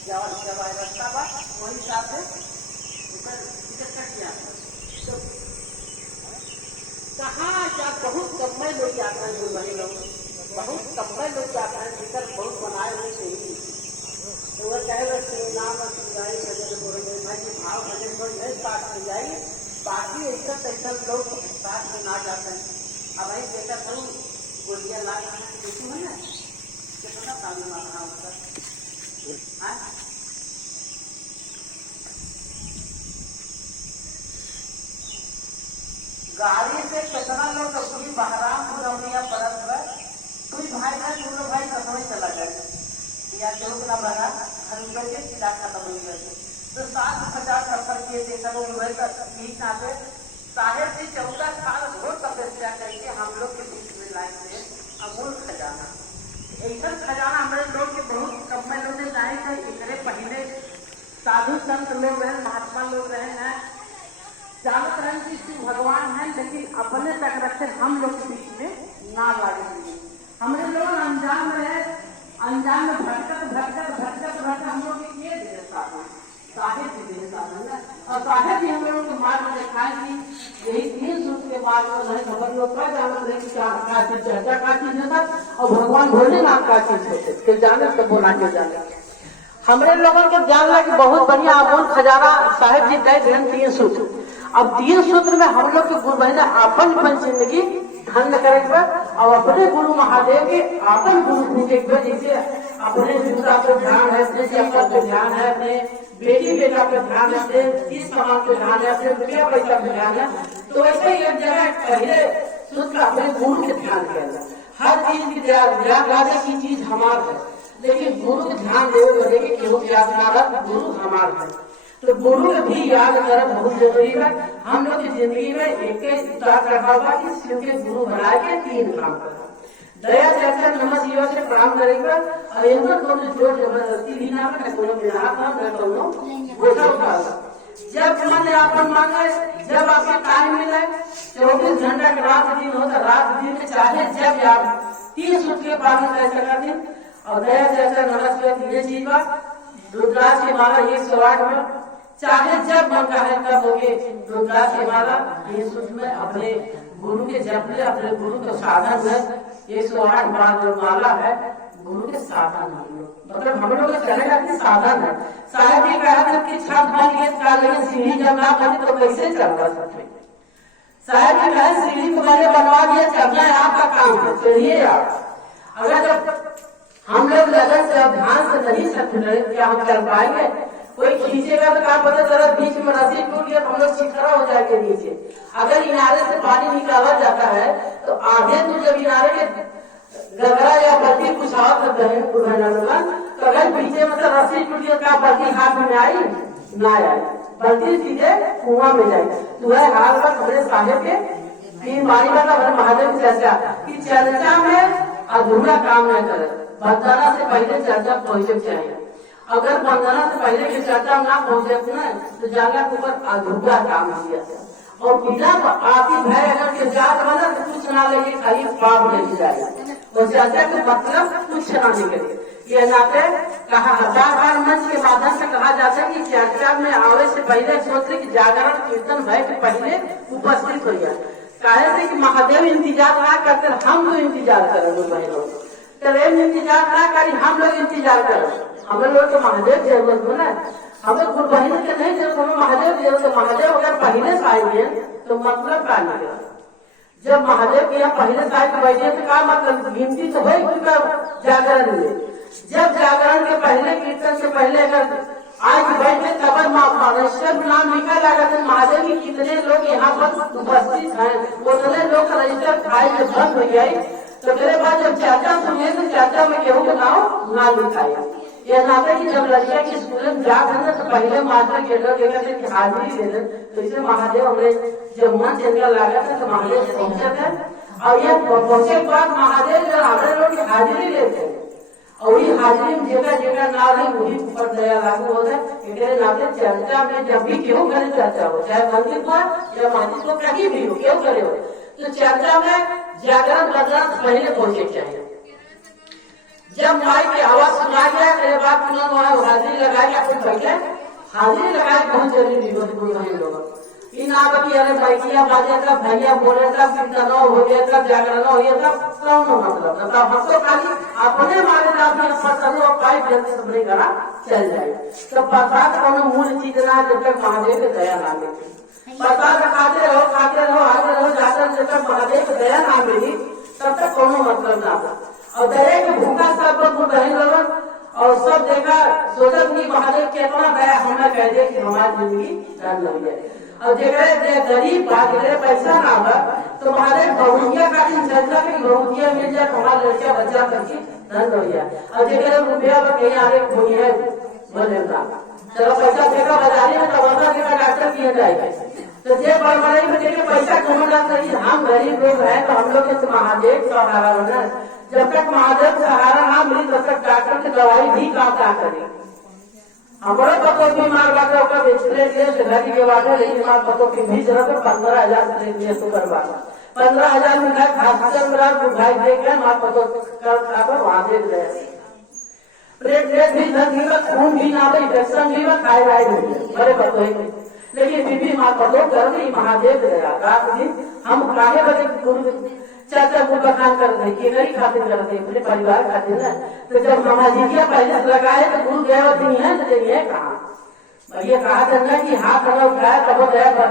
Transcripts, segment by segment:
जब रास्ता बा वही हिसाब से टिकट कट गया। तो कहाँ क्या बहुत कम लोग जाते हैं, गुलमरी लोग बहुत कम लोग जाते हैं, टिकट बहुत बनाए हुए नहीं। तो वह कहे नाम भाई भाव भजन कोई नहीं पाठ हो जाएगी, बाकी ऐसा ऐसा लोग पाठ में ना जाते हैं। अब भाई देखा था गोलियां ला देखी है ना, कितना ताली मार रहा उसका गाड़ी से कितना लोग अपनी बहराम पुरौनिया परत है। कोई भाई है दोनों भाई कसम चला गए या चौक ना बना हर के सीधा खत्म हो गए। तो 750-70 किए थे सब बीच ना पे साहेब जी 14 साल बहुत तपस्या करके हम लोग के बीच में लाए थे अमूल खजाना। ऐसा खजाना हमारे लोग के बहुत कम लोग ने जाए थे। इतने पहले साधु संत लोग रहे, महात्मा लोग रहे हैं, जानत रहे कि शिव भगवान है, लेकिन अपने तक रखे हम लोग के बीच में ना लागे। हमारे लोग अनजान रहे, अनजान में भटकत हम लोग ये दे साधन साहेब जी दे साधन है। और साहेब जी हम लोगों को मार्ग में दिखाए कि यही 3 सूत्र के मार्ग में रहे। खबर लोग क्या जानत रहे कि का चीज चर्चा का चीज होता और भगवान भोलेनाथ का चीज होते फिर जाने तो बोला के जाने। हमारे लोगों को जानना कि बहुत बढ़िया अमूल खजाना साहेब जी दे दें 3 सूत्र। अब 3 सूत्र में हम लोग के गुरु बहना अपन जिंदगी धन्य करेंगे और अपने गुरु महादेव के अपन गुरु पूजेंगे। जैसे अपने पिता पे ध्यान है, अपने चक्कर पे ध्यान है, अपने बेटी बेटा पे ध्यान है, अपने इस समाज पे ध्यान है, अपने रुपया पैसा पे ध्यान है। तो ऐसे ही एक जगह पहले सूत्र अपने गुरु के ध्यान करना। हर चीज की ध्यान की चीज हमार है, लेकिन गुरु के ध्यान देने केवल याद गुरु हमार है। तो गुरु भी याद करना बहुत जरूरी है। हम लोग की जिंदगी में एक उतार रखा हुआ कि शिव के गुरु बना के 3 काम करना। दया चर्चा नमः शिवा से प्राण करेगा और इनको दोनों जोर जबरदस्ती भी ना करे, कोनो बिना गोसा उठा। जब मन आपन मांगे, जब आपके टाइम मिले, 24 घंटा के रात दिन होता, रात दिन में चाहे जब याद 3 सूत्र के पालन कर सकते। और दया चर्चा नमः शिवा ये चीज का रुद्राक्ष की माला 108 में चाहे जब मन का है तब होगे रुद्राक्ष की माला 108 में अपने गुरु के जप ले, अपने गुरु का साधन है। 108 बार जो माला है गुरु के साधन हम लोग, मतलब हम लोग चलेगा कि साधन है। साहेब जी कहा था कि छत बन गए सीढ़ी जब ना बनी तो कैसे चलता सकते। साहेब जी कहे सीढ़ी को मैंने बनवा दिया, चलना है आपका काम है, चलिए आप। अगर जब हम लोग लगन से ध्यान से नहीं सकते क्या हम चल पाएंगे। कोई खींचेगा तो क्या पता चला बीच में रस्सी टूट गया, हम लोग छितरा हो जाएंगे नीचे। अगर इनारे से पानी निकाला जाता है तो आधे तो जब इनारे के गगरा या बल्टी कुछ हाथ लगता है तो अगर पीछे मतलब रस्सी टूट गया क्या बल्टी हाथ में आई ना आए, बल्टी सीधे कुआं में जाए। तो वह हाल पर हमारे साहेब के 3 बारी का महादेव चर्चा की चर्चा में अधूरा काम न करे। वंदना से पहले चर्चा पहुंचे चाहिए। अगर वंदना से पहले की चर्चा ना पहुंचे ना तो जागा के ऊपर अधूरा काम किया। और बिना आती भय अगर के जात बना तो कुछ ना लेके खाली पाप नहीं जाएगा। और चर्चा का मतलब कुछ ना निकले। ये नाते कहा 1000 बार मंच के माध्यम से कहा जाता है कि चर्चा में आवे से पहले सोचे कि जागरण कीर्तन भय के पहले उपस्थित हो जाए। कहे से कि महादेव इंतजार ना करते, हम लोग इंतजार करेंगे। ट्रेन इंतजार ना करी, हम लोग इंतजार करें। हम लोग तो महादेव जरूरत हो ना, हमें गुरु बहन के नहीं जरूरत, हमें महादेव जरूरत। महादेव अगर पहले से आएंगे तो मतलब क्या निकला। जब महादेव के यहाँ पहले से आए बैठे तो क्या मतलब गिनती तो भाई उनका जागरण में। जब जागरण के पहले कीर्तन से पहले अगर आज बैठे तब रजिस्टर नाम निकल आएगा तो महादेव की कितने लोग यहाँ पर उपस्थित हैं, उतने लोग रजिस्टर फाइल में बंद हो जाए। तो मेरे बाद जब चर्चा सुनिए तो चर्चा में केहू के नाम ना लिखाया। यह नाते की जब लड़किया की स्कूल में जाकर तो पहले मास्टर के लोग कहते हाजिरी दे दे। तो इसे महादेव हमें जब मन चंद्र लगा था तो महादेव पहुंचे थे और यह पहुंचे के बाद महादेव जब हमारे लोग की हाजिरी लेते और वही हाजिरी में जगह जगह ना रही वही ऊपर दया लागू हो जाए। नाते चर्चा में जब भी क्यों करे चर्चा हो, चाहे मंदिर पर या मंदिर को कहीं भी हो क्यों करे हो, तो चर्चा में जागरण बदला पहले पहुंचे चाहिए। जब माई की आवाज सुना गया मेरे बात सुना वहाँ हाजिरी लगाए या कुछ बैठे हाजिरी लगाए बहुत जरूरी है लोग इन आपकी अरे बैठिया बाजे का भैया बोले का कीर्तन हो गया का जागरण हो गया था कौन मतलब मतलब हम तो खाली अपने मारे का भी फसल और पाइप जल्दी सबने करा चल जाए तो प्रसाद को मूल चीज ना जब तक महादेव के दया ना मिले प्रसाद खाते रहो आते रहो जाते जब तक महादेव की दया ना मिली तब तक कोनो मतलब ना था और दया के भूखा सब लोग रहे लोग और सब देखा सोचा कि महादेव के इतना दया हमें कह दे कि हमारी जिंदगी धन लग जाए और जगह गरीब बात पैसा ना हो तो महादेव बहुतिया का चर्चा की बहुतिया मिल जाए हमारा लड़का बच्चा करके धन हो जाए और जगह रुपया कहीं आगे कोई है बोले चलो पैसा देगा बाजारी में तबादला देगा डॉक्टर किया जाएगा तो जे बड़बड़ाई में देखे पैसा कमाना चाहिए हम गरीब लोग हैं तो हम लोग के महादेव सहारा होना जब तक महादेव सहारा ना मिली तब तक डॉक्टर की दवाई भी काम ना करे हमारा पतो बीमार बाटे ओकर एक्सरे लिए घर के बाटे लेकिन हमारा पतो की भी जरूरत 15,000 से लिए सुपर बात 15,000 में घर हॉस्पिटल में भाई देखे हमारा पतो कर खाकर वहां दे दे प्लेट भी धरती का खून भी ना इंफेक्शन भी थायराइड भी बड़े पतो है लेकिन फिर भी हमारा पतो कर गई महादेव गया रात दिन हम काहे बजे गुरु चाचा को बखान कर रहे कि नहीं खातिर कर रहे अपने परिवार खातिर ना तो जब महाजीजिया पहले लगाए तो गुरु गया दिन है तो ये कहा भैया कहा करना कि हाथ अगर उठाया तब गया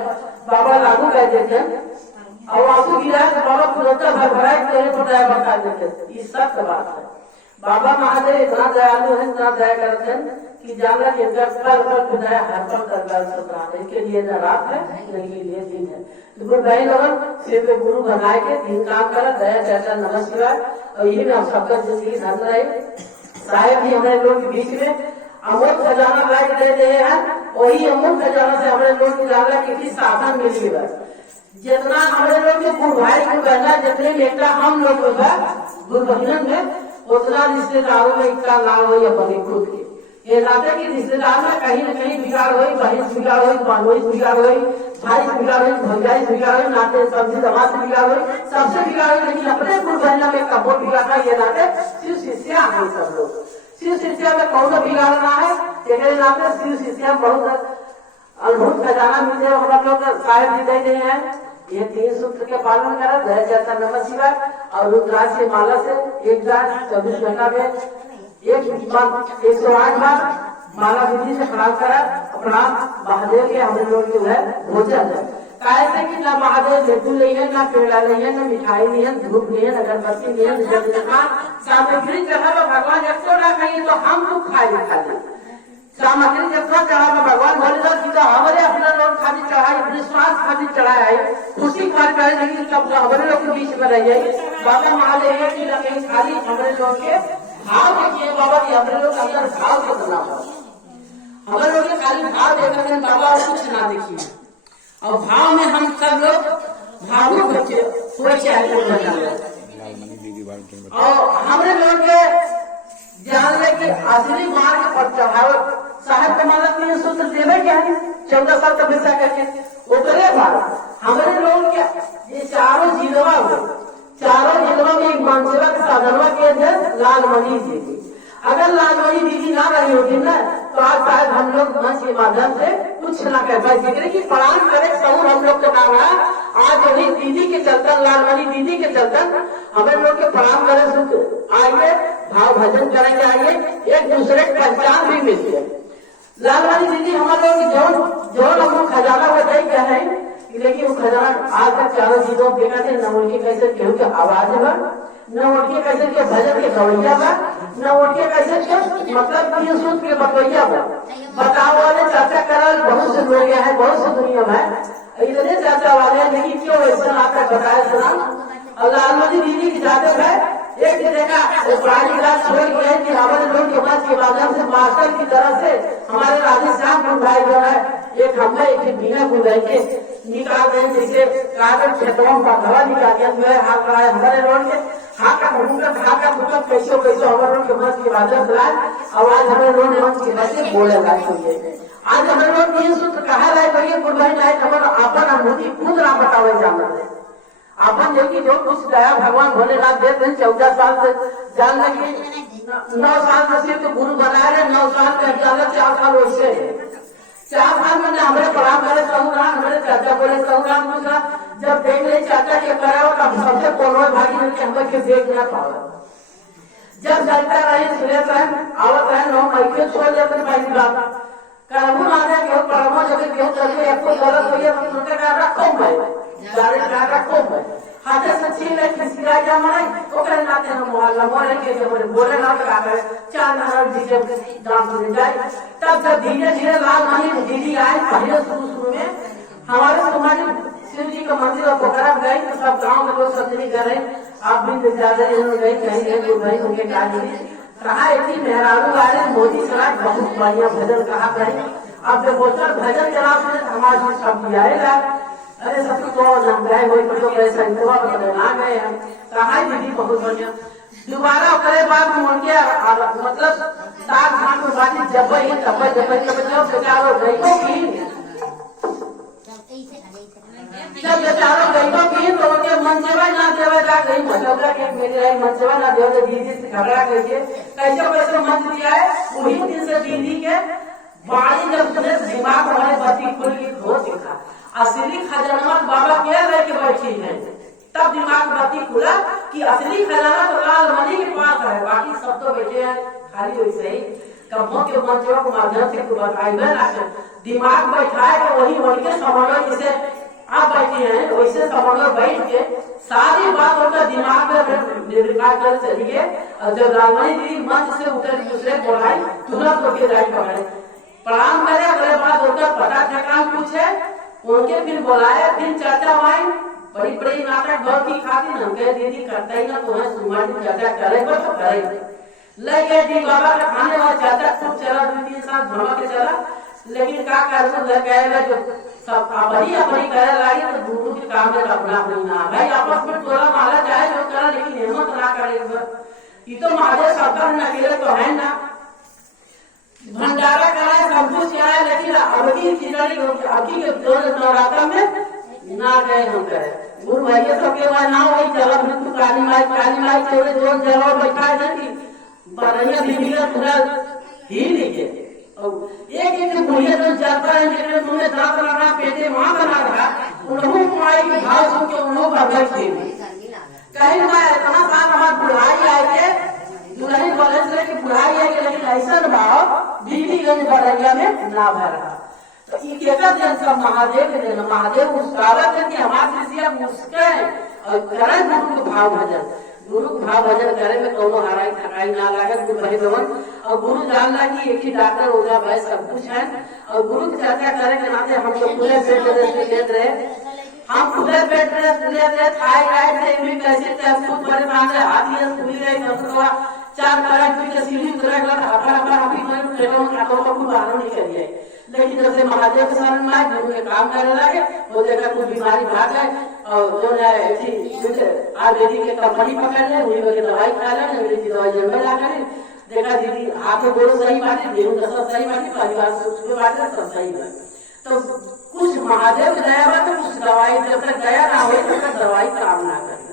बाबा लागू कह देते और आंसू गिराए तो बाबा तुरंत भरभराए तेरे को दया बता देते ये सत्य बात है बाबा महादेव इतना दयालु है इतना दया करते हैं कि जाना कि पल पल खुदाया हर पल दरबार सत्राते इसके लिए न रात है नहीं लिए दिन है गुरु भाई लोग सिर पे गुरु बनाए के दिन काम करे दया चाचा नमस्कार और ये भी हम सबका जिंदगी धन रहे शायद ही हमारे लोग के बीच में अमूल खजाना ला के दे रहे हैं वही अमूल खजाना से हमारे लोग की ज्यादा किसी साधन मिली बस जितना हमारे लोग के गुरु भाई को कहना जितने बेटा हम लोग होगा गुरु बंधन में उतना रिश्तेदारों में इतना लाभ हो या बने खुद के ये नाते की रिश्तेदार में कहीं न कहीं बिगाड़ हुई बहन बिगाड़ हुई बानोई बिगाड़ हुई भाई बिगाड़ हुई भौजाई बिगाड़ हुई नाते सब्जी दवा से बिगाड़ हुई सबसे बिगाड़ हुई लेकिन अपने गुरु बहना में कपोट बिगाड़ा ये नाते शिव शिष्या है सब लोग शिव शिष्या में कौन बिगाड़ना है ये नाते शिव शिष्या बहुत अद्भुत खजाना मिलते हम लोग शायद हृदय नहीं है ये 3 सूत्र के पालन करा दया चाचा नमः शिवाय और रुद्राक्ष से माला से 1,24 घंटा में 108 बार माला विधि से प्रणाम करा प्रणाम महादेव के हम लोग जो है भोजन है कैसे कि ना महादेव लड्डू नहीं है ना पेड़ा नहीं है ना मिठाई नहीं है धूप नहीं है अगरबत्ती नहीं है सामग्री चढ़ा भगवान एक सौ ना कहिए तो हम लोग खाए खाते सामग्री जितना चढ़ा भगवान भोलेनाथ जी का हमारे अपना लोग खाली चढ़ाए विश्वास खाली चढ़ाया है खुशी खाली चढ़ाए लेकिन सब हमारे लोग के बीच में रह जाए बाबा महादेव है कि खाली हमारे लोग के भाव देखिए बाबा की हमारे लोग अंदर भाव को बना हुआ हमारे लोग खाली भाव देखते बाबा कुछ ना देखिए और भाव में हम सब लोग भावुक बच्चे पूरे और हमारे लोग के जान ले कि असली मार्ग पर चढ़ावत साहब कमाला 3 सूत्र देवे क्या है 14 साल तपस्या करके उतरे बार हमारे लोग क्या ये चारों जिलवा में एक मानसेवा के साधनवा के थे लालमणि दीदी अगर लालमणि दीदी ना रही होती ना तो आज शायद हम लोग मंच के माध्यम से कुछ ना कर पाए जिक्र की प्रणाम करे समूह हम लोग का नाम है आज वही दीदी के चलतन लालमणि दीदी के चलतन हमें लोग के प्रणाम करे सुख आइए भाव भजन करेंगे आइए एक दूसरे की पहचान भी मिलती है लालमणि दीदी हमारे लोग जो लोग खजाना बताई क्या है लेकिन वो खजाना आज तक चारों चीजों देखा थे न उनकी कैसे केहू के आवाज बा न उनके कैसे के भजन के गवैया बा न उनके कैसे के मतलब 3 सूत्र के बतवैया बा बताओ वाले चर्चा करा बहुत से लोग हैं बहुत से दुनिया में इतने चर्चा वाले हैं लेकिन क्यों ऐसा आता बताया सुना और लालमणि दीदी की जादव है एक देखा पुरानी क्लास छोड़ गया कि हमारे लोग के पास के माध्यम से मास्टर की तरफ से हमारे राधेश्याम गुंडाई जो है एक हमला एक बिना गुंडाई के निकाल दें जैसे कागज क्षेत्रों का धवा निकाल दिया जो है हाथ लगाए हमारे लोग के हाथ का मुकदम कैसे हमारे लोग के मंच के माध्यम से लाए आवाज हमारे लोग ने मंच के वैसे बोले लाए आज हमारे लोग 3 सूत्र कहा रहे करिए गुंडाई लाए हमारा आपन अनुभूति खुद ना बतावे जाना है अपन जो कि जो कुछ दया भगवान भोलेनाथ देते हैं 14 साल से जान लगी 9 साल में सिर्फ गुरु बनाए रहे, 9 साल में ज्यादा 4 साल वैसे 4 साल में हमारे प्रणाम करे कहूँगा, हमारे चाचा बोले कहूँगा, दूसरा जब देख ले चाचा के कराओ तब सबसे कोनो भागी मिलकर हमें के देख ना पाओ। जब चलता रहे सुरेश रहे आवत रहे नो माइके छोड़ देते पहली बात करबू ना दे के परमो जब के चले एको गलत होइए तो उनका का रखो भाई गाड़ी का रखो भाई हाथे से छीन ले किसी का क्या मारे ओकरे नाते हम मोहल्ला मोरे के जब बोले ना का करे 4 नंबर जी जब दांत में जाए तब जब धीरे धीरे लाल मणि दीदी आए पहले शुरू में हमारे तुम्हारी शिव जी का मंदिर और पोखरा में गई तो सब गांव के लोग सब नहीं करे आप भी ज्यादा गई कहीं गए तो भाई उनके काजी कहा इतनी मेहरानू वाले मोदी सरकार बहुत बढ़िया भजन कहा करें अब जब बोलकर भजन चला हमारे सब आएगा अरे सब तो नाम गए वही तो कैसा ना गए हम कहा दीदी बहुत बढ़िया दोबारा करे बाद मुड़ के मतलब सात घाट में बाजी जब जब बेचारो गईबो की जब बेचारो गईबो की तो उनके मन सेवा ना देवे जा गई मतलब के मेरे रही मन सेवा ना देवे दीदी से घबरा गई कैसे कैसे मन दिया है वही दिन से दीदी के बाड़ी जब तुमने दिमाग हमारे बत्ती खुल की खो दिखा असली खजाना बाबा क्या रह के बैठी है तब दिमाग बत्ती खुला कि असली खजाना तो लाल मणि के पास है बाकी सब तो बैठे हैं खाली वैसे ही कमों के मंचों के माध्यम से बताए दिमाग बैठाए कि वही उनके समन्वय जिसे आप बैठे हैं वैसे समन्वय बैठ के सारी बात उनका दिमाग में निर्विकार कर चलिए और जब रामणी जी मंच से उतर दूसरे बोलाई तुरंत होके राइट पकड़े प्रणाम करे अगले बाद उनका पता ठिकान पूछे उनके फिर बुलाए फिर चर्चा हुई बड़ी बड़ी नाटक बहुत की खाती हम कहे दीदी करता ही ना तुम्हें सुमारी चर्चा करेगा तो करेगा लगे दी बाबा का खाने वाला चर्चा खूब चला 2-3 साल धमा के चला लेकिन क्या कर जो सब अपनी करे लगी तो दूर के काम में अपना ना भाई आपस में टोला माला चाहे जो करा लेकिन हिम्मत ना करे ये तो महादेव सरकार न अकेले तो है ना भंडारा कराए सब कुछ कराए लेकिन अवधि खिचड़ी अभी के नवरात्र में ना गए हम करे गुरु भैया सबके बाद ना वही चला मृत्यु काली माई चौड़े जोन जला बैठा है कि बढ़िया दीदी पूरा ही लिखे एक बुढ़िया तो जाता है जिन्हें तुमने दांत लगा पेटे वहां बना रहा उन्होंने माई की भाव सुन के उन्होंने भगत थे कहीं ना इतना साल हमारे बुढ़ाई आए थे दुल्हन बोले थे कि बुढ़ाई है लेकिन ऐसा भाव बीबीगंज बड़ैया में ना भरा तो ये दिन सब महादेव के दिन महादेव मुस्कारा थे कि हमारे शिष्य मुस्के और करें गुरु को भाव भजन गुरु भाव भजन करे में कोनो हराई थकाई ना लगे गुरु भाई भवन और गुरु जानला कि एक ही डॉक्टर होगा भाई सब कुछ है और गुरु की चर्चा करे के नाते हम लोग पूरे पेट रेस्ट रहे हम पूरे पेट रेस्ट लेते थायराइड से भी कैसे टेस्ट पर मांगे हाथी पूरी रहे कसवा 4 करंट की सीढ़ी उतरे गल हफा हफी में पेटों खातों को बाहर नहीं करिए लेकिन जब से महादेव के शरण में आए गुरु के काम करने लगे वो देखा कोई बीमारी भाग गए और जो है आयुर्वेदिक के कंपनी पकड़ ले वही के दवाई खा ले अंग्रेजी दवाई जन्म ला कर देखा दीदी हाथ गोड़ सही बात है गेहूं दशा सही बात है परिवार से उसके बाद सब सही है तो कुछ महादेव की दया बात कुछ दवाई जब तक दया ना हो तब तक दवाई काम ना करे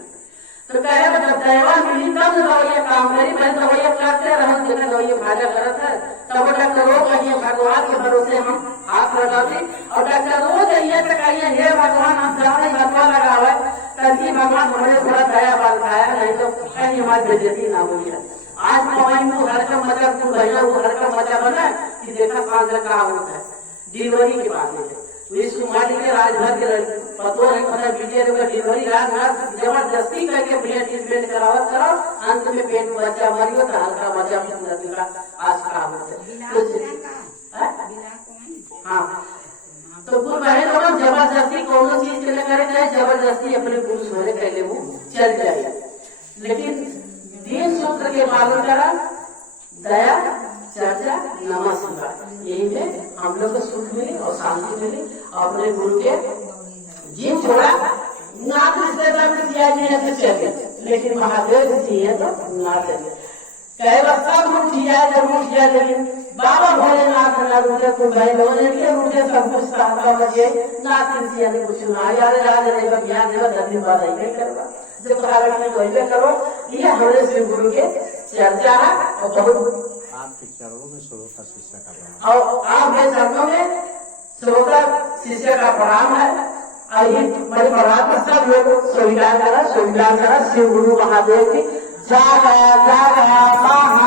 तो कहे जब दया मिली तब दवाइयाँ काम करी मैं दवाइयाँ करते रहो देखा दवाइयाँ भाजा करत है तब डॉक्टर रोज कहिए भगवान के भरोसे हम हाथ लगा दी और डॉक्टर रोज ये कहिए हे भगवान हम दवाई भगवान लगा हुआ तभी भगवान हमारे थोड़ा दया बरसाया नहीं तो कहीं हमारी बेइज्जती ना हुई है आज मोबाइल में घर का मजा तू भैया वो घर का मजा बना कि देखा सांझ कहा होता है डिलीवरी के बाद में इस कुमारी के राजभर के पतो है मतलब विजय डिलीवरी रात जबरदस्ती करके ब्लड ट्रीटमेंट करावत करो अंत में पेट में बच्चा मरियो तो हल्का बच्चा का आज खराब होता हाँ तो गुरु बहन लोग जबरदस्ती कोनो चीज के लिए करे चाहे जबरदस्ती अपने पुरुष होने के लिए वो चल जाए लेकिन 3 सूत्र के पालन करा दया चर्चा नमस्कार यही में हम लोग को सुख मिली और शांति मिली और अपने गुरु के जीव छोड़ा ना रिश्तेदार में दिया नहीं तो चले लेकिन महादेव जी है तो ना चले कहे सब रूठ जाए जब रूठ जाए लेकिन बाबा भोलेनाथ ना रूठे को भाई लोग रूठे सब कुछ सहता बचे ना किसी ने कुछ ना यार राज रहेगा ज्ञान देगा धन्यवाद नहीं करवा जब कारण में करो ये हमारे शिव गुरु के चर्चा है और बहुत आपके चरणों में श्रोता शिष्य का प्रणाम। और आपके चरणों में श्रोता शिष्य का प्रणाम है। आइए बड़े परमात्मा सब लोग स्वीकार करा शिव गुरु महादेव की जागा जागा